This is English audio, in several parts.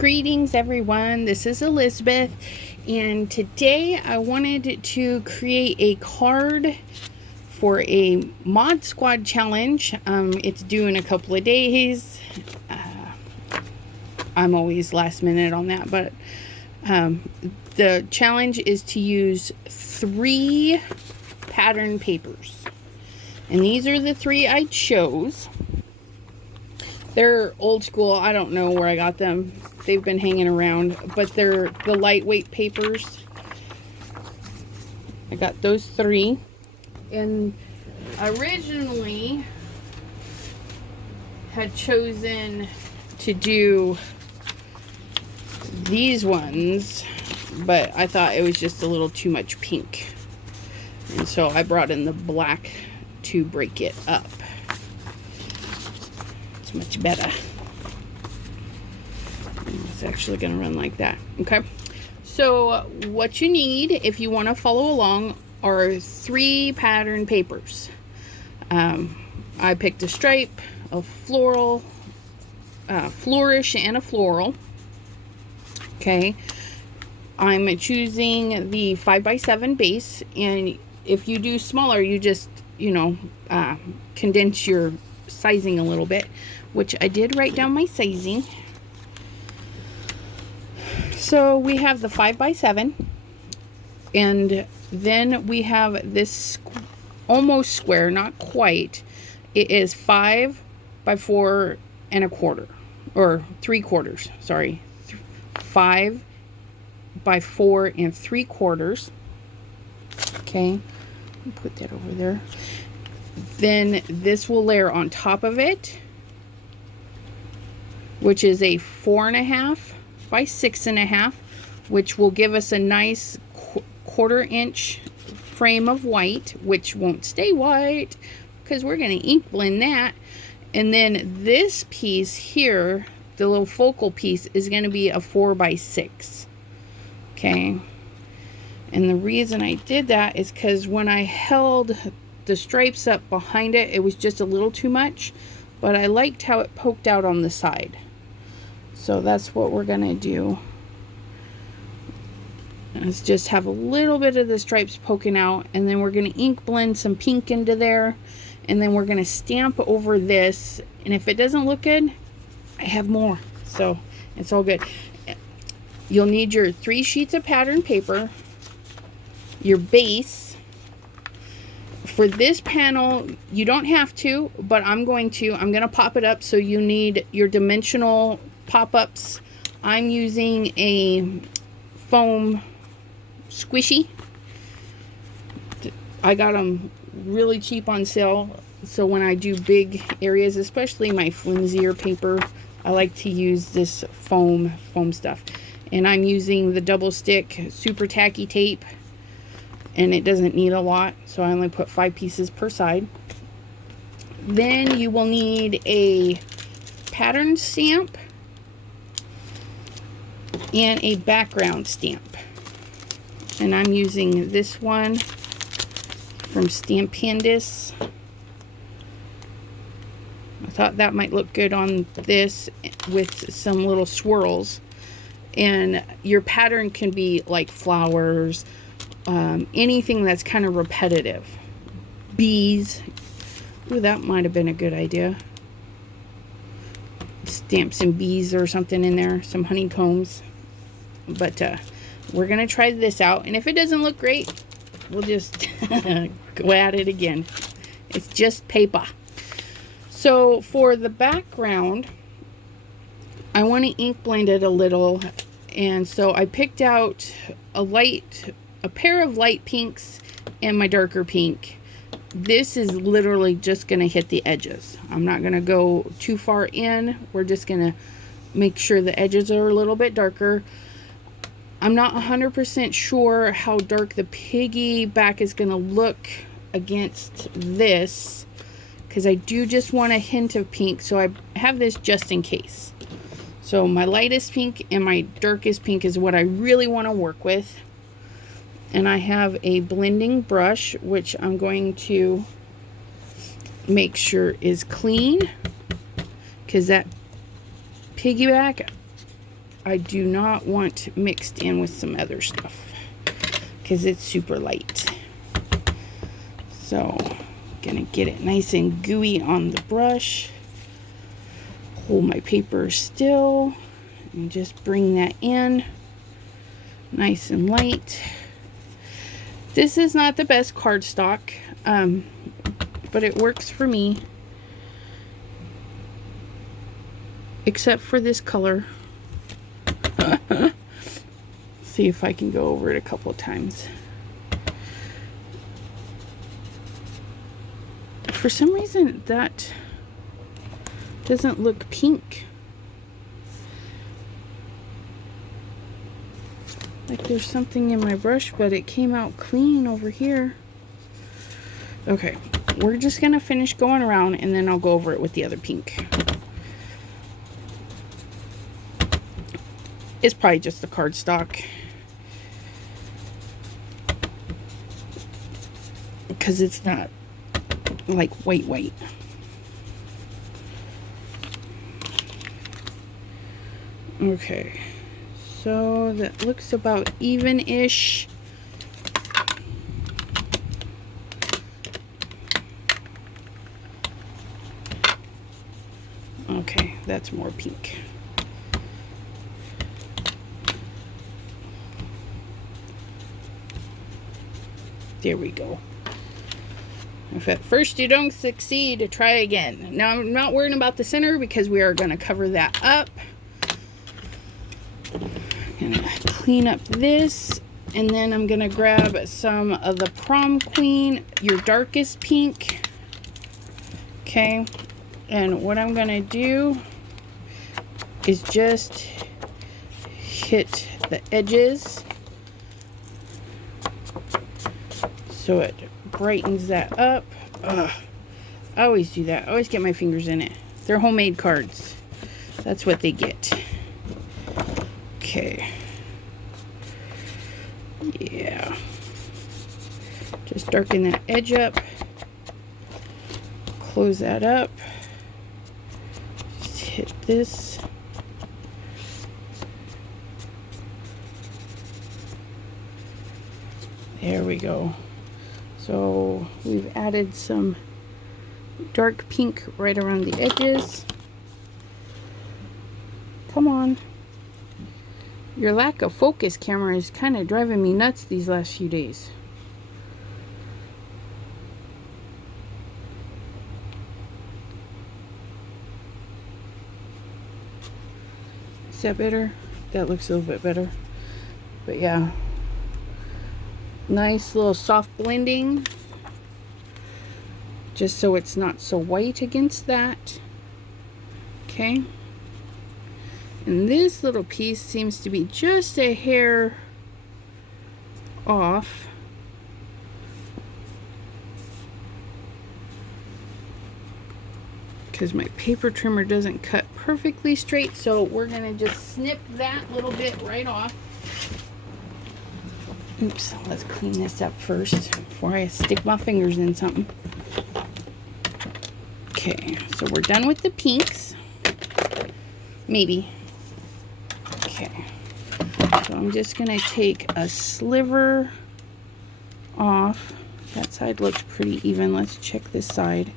Greetings everyone, this is Elizabeth, and today I wanted to create a card for a Mod Squad challenge. It's due in a couple of days. I'm always last minute on that, but the challenge is to use 3 pattern papers, and these are the 3 I chose. They're old school. I don't know where I got them. They've been hanging around, but they're the lightweight papers. I got those 3. And originally had chosen to do these ones, but I thought it was just a little too much pink. And so I brought in the black to break it up. It's much better. It's actually going to run like that. Okay, so what you need if you want to follow along are 3 pattern papers. I picked a stripe, a floral, flourish, and a floral. Okay, I'm choosing the 5x7 base, and if you do smaller, you just condense your sizing a little bit, which I did write down my sizing. So we have the 5x7, and then we have this almost square, not quite. It is 5 by 4 1/4, or 3/4. Sorry, 5 by 4 3/4. Okay, put that over there. Then this will layer on top of it, which is a 4 1/2 by 6 1/2, which will give us a nice 1/4 inch frame of white, which won't stay white because we're going to ink blend that. And then this piece here, the little focal piece, is going to be a 4 by 6. Okay, and the reason I did that is because when I held the stripes up behind it, it was just a little too much, but I liked how it poked out on the side. So that's what we're gonna do. Let's just have a little bit of the stripes poking out, and then we're gonna ink blend some pink into there, and then we're gonna stamp over this. And if it doesn't look good, I have more, so it's all good. You'll need your 3 sheets of pattern paper, your base. For this panel, you don't have to, but I'm going to pop it up, so you need your dimensional pop-ups. I'm using a foam squishy. I got them really cheap on sale, so when I do big areas, especially my flimsier paper, I like to use this foam stuff. And I'm using the double stick super tacky tape, and it doesn't need a lot, so I only put 5 pieces per side. Then you will need a pattern stamp and a background stamp, and I'm using this one from Stampendous. I thought that might look good on this with some little swirls. And your pattern can be like flowers, anything that's kind of repetitive. Bees. Ooh, that might have been a good idea. Stamp some bees or something in there, some honeycombs. But we're gonna try this out, and if it doesn't look great, we'll just go at it again. It's just paper. So for the background, I want to ink blend it a little, and so I picked out a pair of light pinks and my darker pink. This is literally just going to hit the edges. I'm not going to go too far in. We're just going to make sure the edges are a little bit darker. I'm not 100% sure how dark the piggyback is going to look against this, because I do just want a hint of pink, so I have this just in case. So my lightest pink and my darkest pink is what I really want to work with. And I have a blending brush, which I'm going to make sure is clean, because that piggyback, I do not want mixed in with some other stuff because it's super light. So I'm gonna get it nice and gooey on the brush. Hold my paper still and just bring that in nice and light. This is not the best cardstock, but it works for me, except for this color. See if I can go over it a couple of times. For some reason that doesn't look pink. Like there's something in my brush, but it came out clean over here. Okay, we're just gonna finish going around and then I'll go over it with the other pink. It's probably just the cardstock, because it's not like white. Okay, so that looks about even-ish. Okay, that's more pink. There we go. If at first you don't succeed, try again. Now I'm not worrying about the center because we are going to cover that up. I'm going to clean up this, and then I'm going to grab some of the Prom Queen, your darkest pink. Okay, and what I'm going to do is just hit the edges so it brightens that up. Ugh. I always do that. I always get my fingers in it. They're homemade cards. That's what they get. Okay. Yeah. Just darken that edge up. Close that up. Just hit this. There we go. So we've added some dark pink right around the edges. Come on. Your lack of focus, camera, is kind of driving me nuts these last few days. Is that better? That looks a little bit better. But yeah. Nice little soft blending. Just so it's not so white against that. Okay. And this little piece seems to be just a hair off. Because my paper trimmer doesn't cut perfectly straight, so we're going to just snip that little bit right off. Oops, let's clean this up first before I stick my fingers in something. Okay, so we're done with the pinks. Maybe. Okay, so I'm just going to take a sliver off. That side looks pretty even. Let's check this side.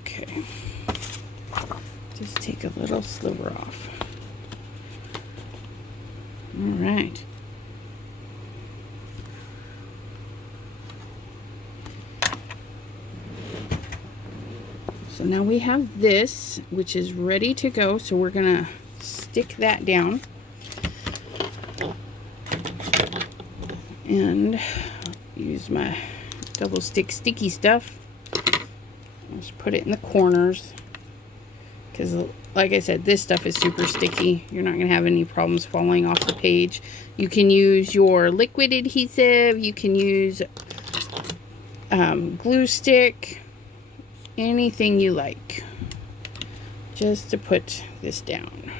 Okay, just take a little sliver off. All right. So now we have this, which is ready to go. So we're gonna stick that down. And use my double stick sticky stuff. Just put it in the corners. Because like I said, this stuff is super sticky. You're not gonna have any problems falling off the page. You can use your liquid adhesive. You can use glue stick. Anything you like, just to put this down.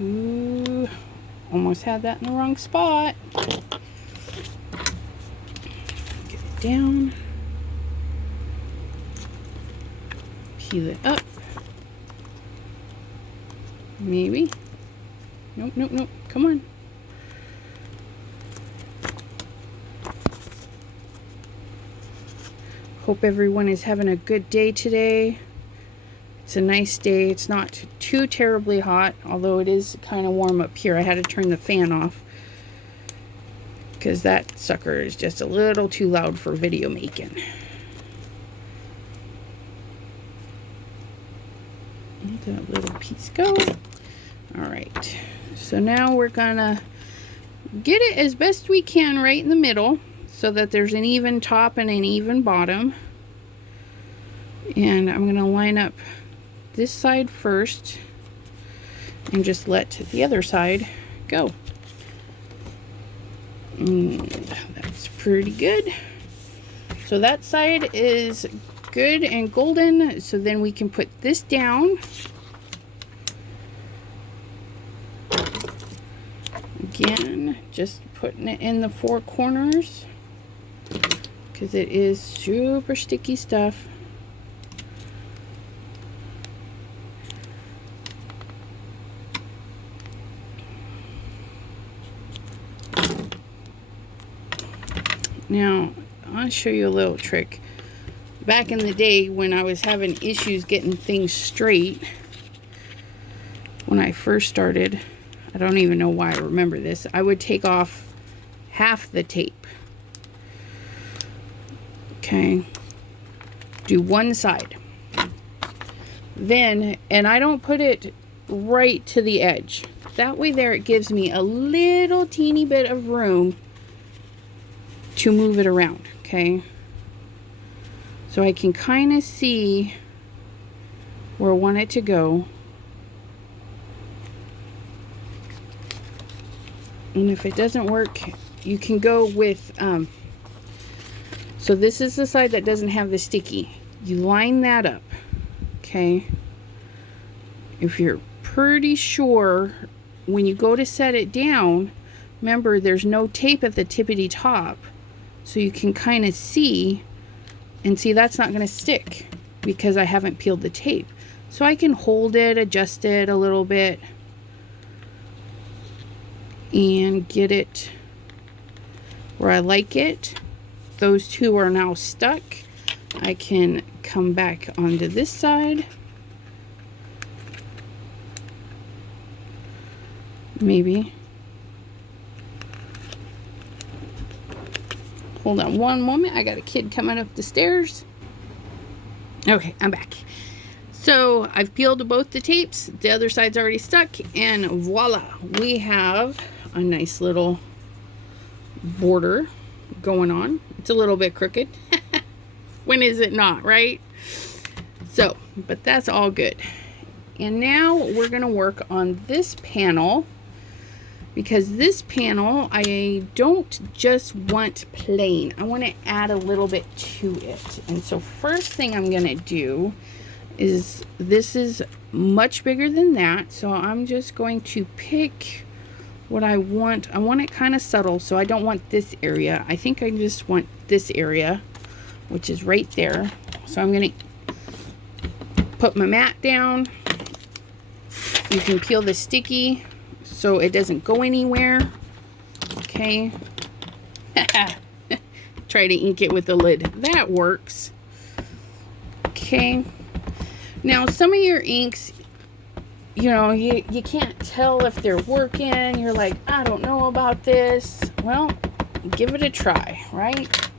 Ooh, almost had that in the wrong spot. down. Peel it up. Maybe. Nope, nope, nope. Come on. Hope everyone is having a good day today. It's a nice day. It's not too terribly hot, although it is kind of warm up here. I had to turn the fan off because that sucker is just a little too loud for video making. Let that little piece go. All right. So now we're gonna get it as best we can right in the middle so that there's an even top and an even bottom. And I'm gonna line up this side first and just let the other side go. That's pretty good. So that side is good and golden, so then we can put this down. Again, just putting it in the four corners because it is super sticky stuff. Now, I'll show you a little trick. Back in the day when I was having issues getting things straight, when I first started, I don't even know why I remember this, I would take off half the tape. Okay. Do one side. Then, and I don't put it right to the edge. That way there it gives me a little teeny bit of room to move it around, okay? So I can kind of see where I want it to go. And if it doesn't work, you can go with, so this is the side that doesn't have the sticky. You line that up, okay? If you're pretty sure when you go to set it down, remember there's no tape at the tippity top. So you can kind of see, and see that's not going to stick because I haven't peeled the tape. So I can hold it, adjust it a little bit, and get it where I like it. Those two are now stuck. I can come back onto this side. Maybe. Hold on one moment. I got a kid coming up the stairs. Okay, I'm back. So I've peeled both the tapes. The other side's already stuck. And voila, we have a nice little border going on. It's a little bit crooked. When is it not, right? So, but that's all good. And now we're going to work on this panel. Because this panel, I don't just want plain. I want to add a little bit to it. And so first thing I'm going to do is, this is much bigger than that. So I'm just going to pick what I want. I want it kind of subtle, so I don't want this area. I think I just want this area, which is right there. So I'm going to put my mat down. You can peel the sticky so it doesn't go anywhere. Okay. Try to ink it with the lid. That works. Okay. Now some of your inks, you know, you can't tell if they're working. You're like, I don't know about this. Well, give it a try, right?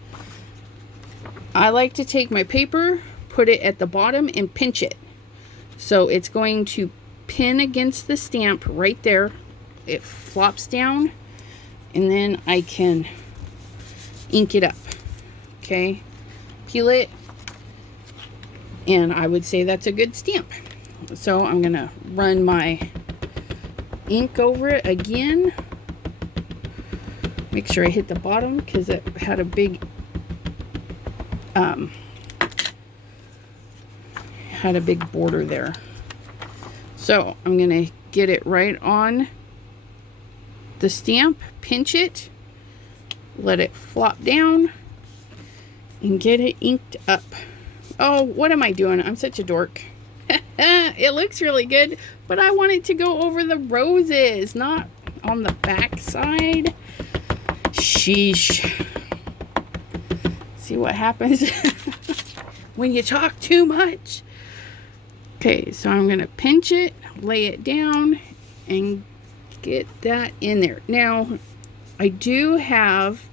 I like to take my paper, put it at the bottom and pinch it. So it's going to pin against the stamp right there. It flops down and then I can ink it up. Okay, peel it, and I would say that's a good stamp. So I'm gonna run my ink over it again. Make sure I hit the bottom because it had a big border there. So I'm gonna get it right on the stamp, pinch it, let it flop down, and get it inked up. Oh, what am I doing? I'm such a dork. It looks really good, but I want it to go over the roses, not on the back side. Sheesh. See what happens when you talk too much. Okay, so I'm going to pinch it, lay it down, and get that in there. Now, I do have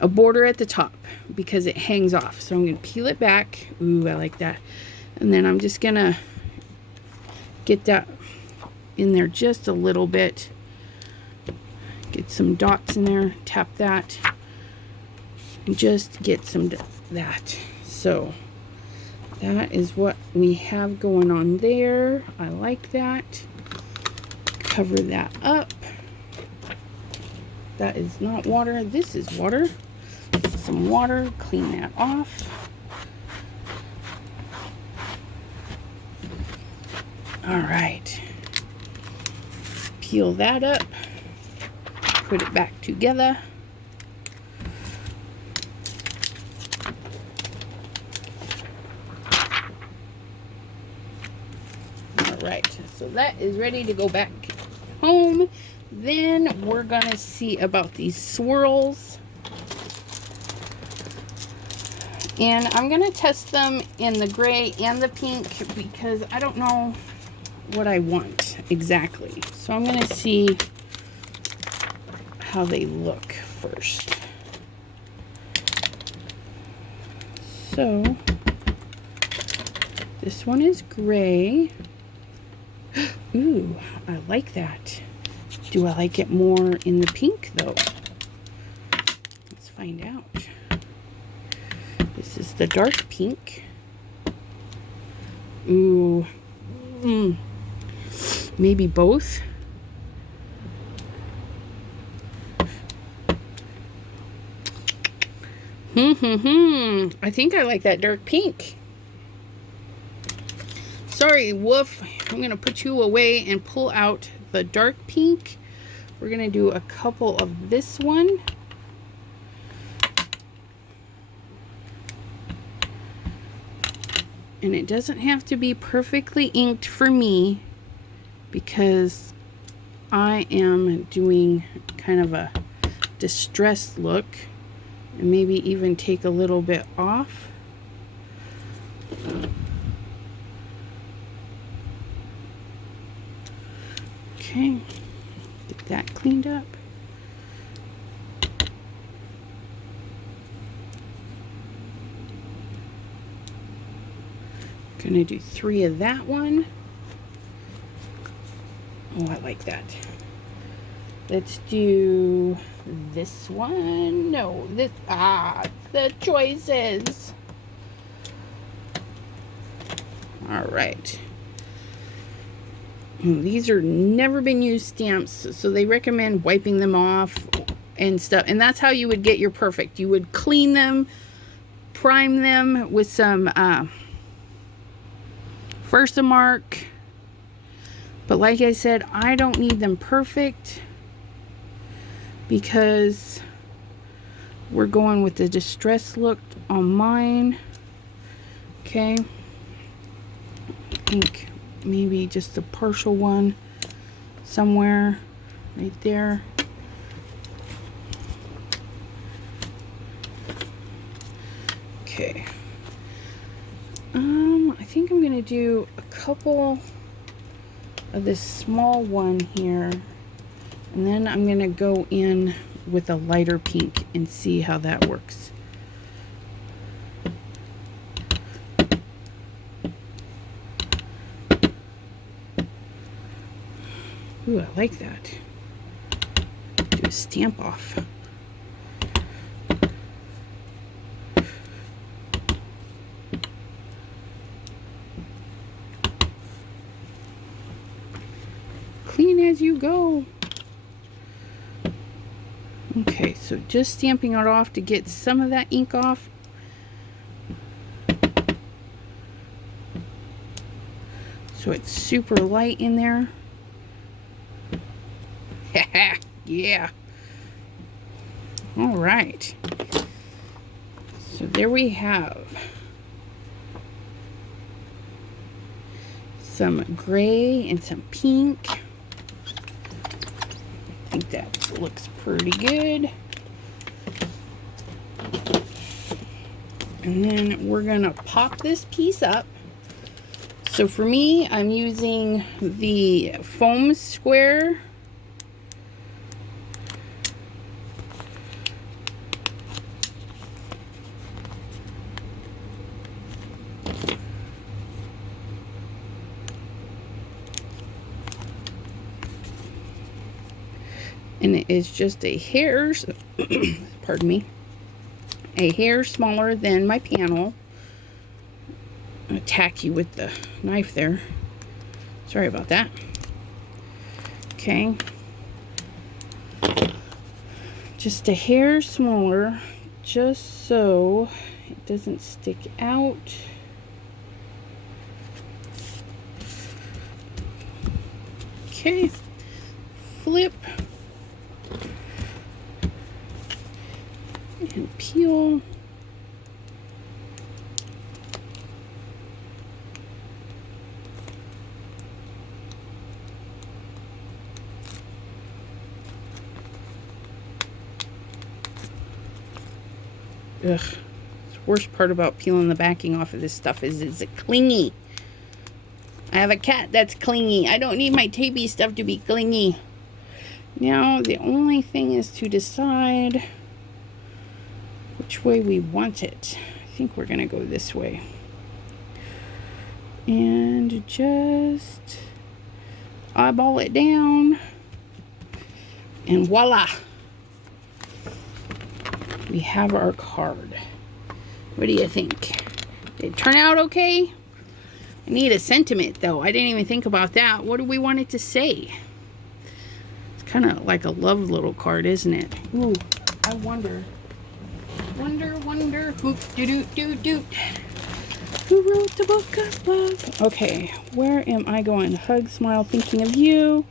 a border at the top because it hangs off. So I'm going to peel it back. Ooh, I like that. And then I'm just going to get that in there just a little bit. Get some dots in there. Tap that. And just get some that. So that is what we have going on there. I like that. Cover that up. That is not water. This is water. Some water. Clean that off. All right. Peel that up. Put it back together. All right. So that is ready to go back home. Then we're going to see about these swirls. And I'm going to test them in the gray and the pink because I don't know what I want exactly. So I'm going to see how they look first. So this one is gray. Ooh, I like that. Do I like it more in the pink though? Let's find out. This is the dark pink. Ooh. Maybe both. I think I like that dark pink. Sorry, Wolf. I'm going to put you away and pull out the dark pink. We're going to do a couple of this one. And it doesn't have to be perfectly inked for me because I am doing kind of a distressed look and maybe even take a little bit off. Okay, get that cleaned up. Gonna do 3 of that one. Oh, I like that. Let's do this one. No, this, the choices. All right. These are never been used stamps, so they recommend wiping them off and stuff. And that's how you would get your perfect. You would clean them, prime them with some Versamark. But like I said, I don't need them perfect because we're going with the distressed look on mine. Okay. I think maybe just a partial one somewhere right there. Okay. I think I'm gonna do a couple of this small one here, and then I'm gonna go in with a lighter pink and see how that works. Ooh, I like that. Do a stamp off. Clean as you go. Okay, so just stamping it off to get some of that ink off. So it's super light in there. Yeah. All right. So there we have some gray and some pink. I think that looks pretty good. And then we're gonna pop this piece up. So for me, I'm using the foam square. And it is just a hair, pardon me, a hair smaller than my panel. I'm gonna attack you with the knife there. Sorry about that. Okay. Just a hair smaller, just so it doesn't stick out. Okay. Flip. And peel. Ugh. The worst part about peeling the backing off of this stuff is it's clingy. I have a cat that's clingy. I don't need my tapey stuff to be clingy. Now the only thing is to decide which way we want it. I think we're gonna go this way. And just eyeball it down. And voila! We have our card. What do you think? Did it turn out okay? I need a sentiment though. I didn't even think about that. What do we want it to say? It's kind of like a love little card, isn't it? Ooh, I wonder. Wonder, hoop, doot. Who wrote the book of love? Okay, where am I going? Hug, smile, thinking of you.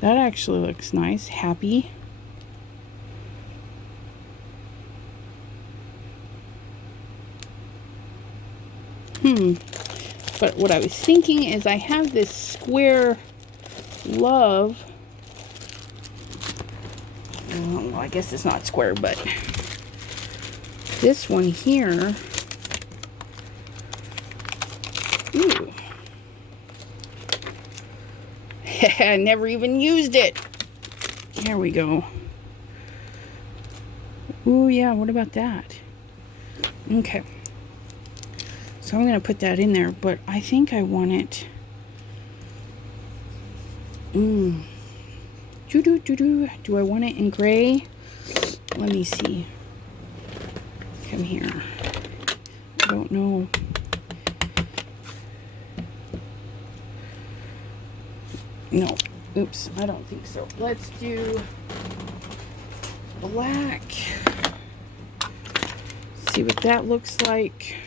That actually looks nice. Happy. But what I was thinking is I have this square love. Well, I guess it's not square, but this one here. Ooh. I never even used it. Here we go. Ooh, yeah, what about that? Okay. So I'm going to put that in there, but I think I want it. Do I want it in gray? Let me see. Come here. I don't know. No. Oops, I don't think so. Let's do black. See what that looks like.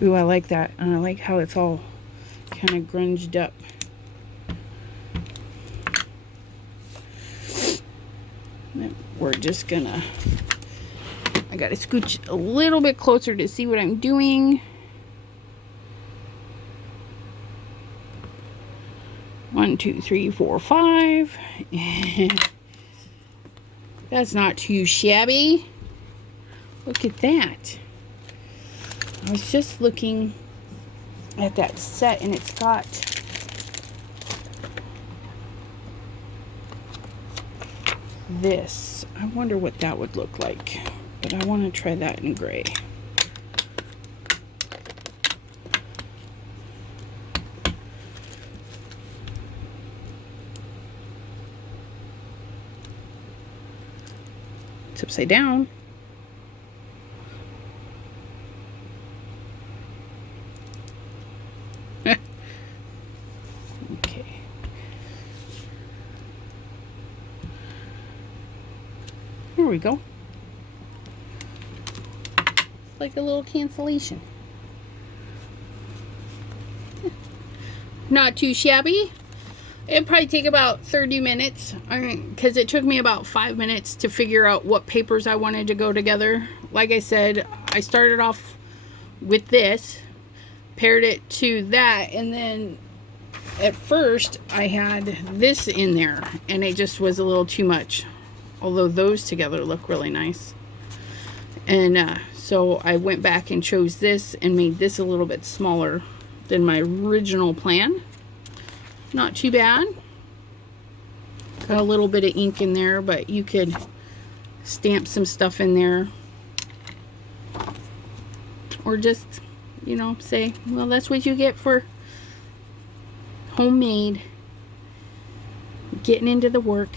Ooh, I like that. And I like how it's all kind of grunged up. We're just gonna, I gotta scooch a little bit closer to see what I'm doing. 1, 2, 3, 4, 5. That's not too shabby. Look at that. I was just looking at that set and it's got this. I wonder what that would look like, but I want to try that in gray. It's upside down. Okay. Here we go. like a little cancellation. Not too shabby. It'd probably take about 30 minutes, because it took me about 5 minutes to figure out what papers I wanted to go together. Like I said, I started off with this, paired it to that, and then at first I had this in there, and it just was a little too much. Although those together look really nice. And so I went back and chose this and made this a little bit smaller than my original plan. Not too bad. Got a little bit of ink in there, but you could stamp some stuff in there. Or just, you know, say, well, that's what you get for homemade. Getting into the work.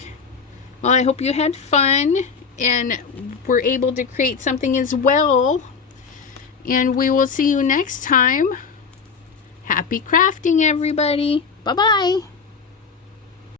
Well, I hope you had fun and were able to create something as well. And we will see you next time. Happy crafting, everybody. Bye-bye.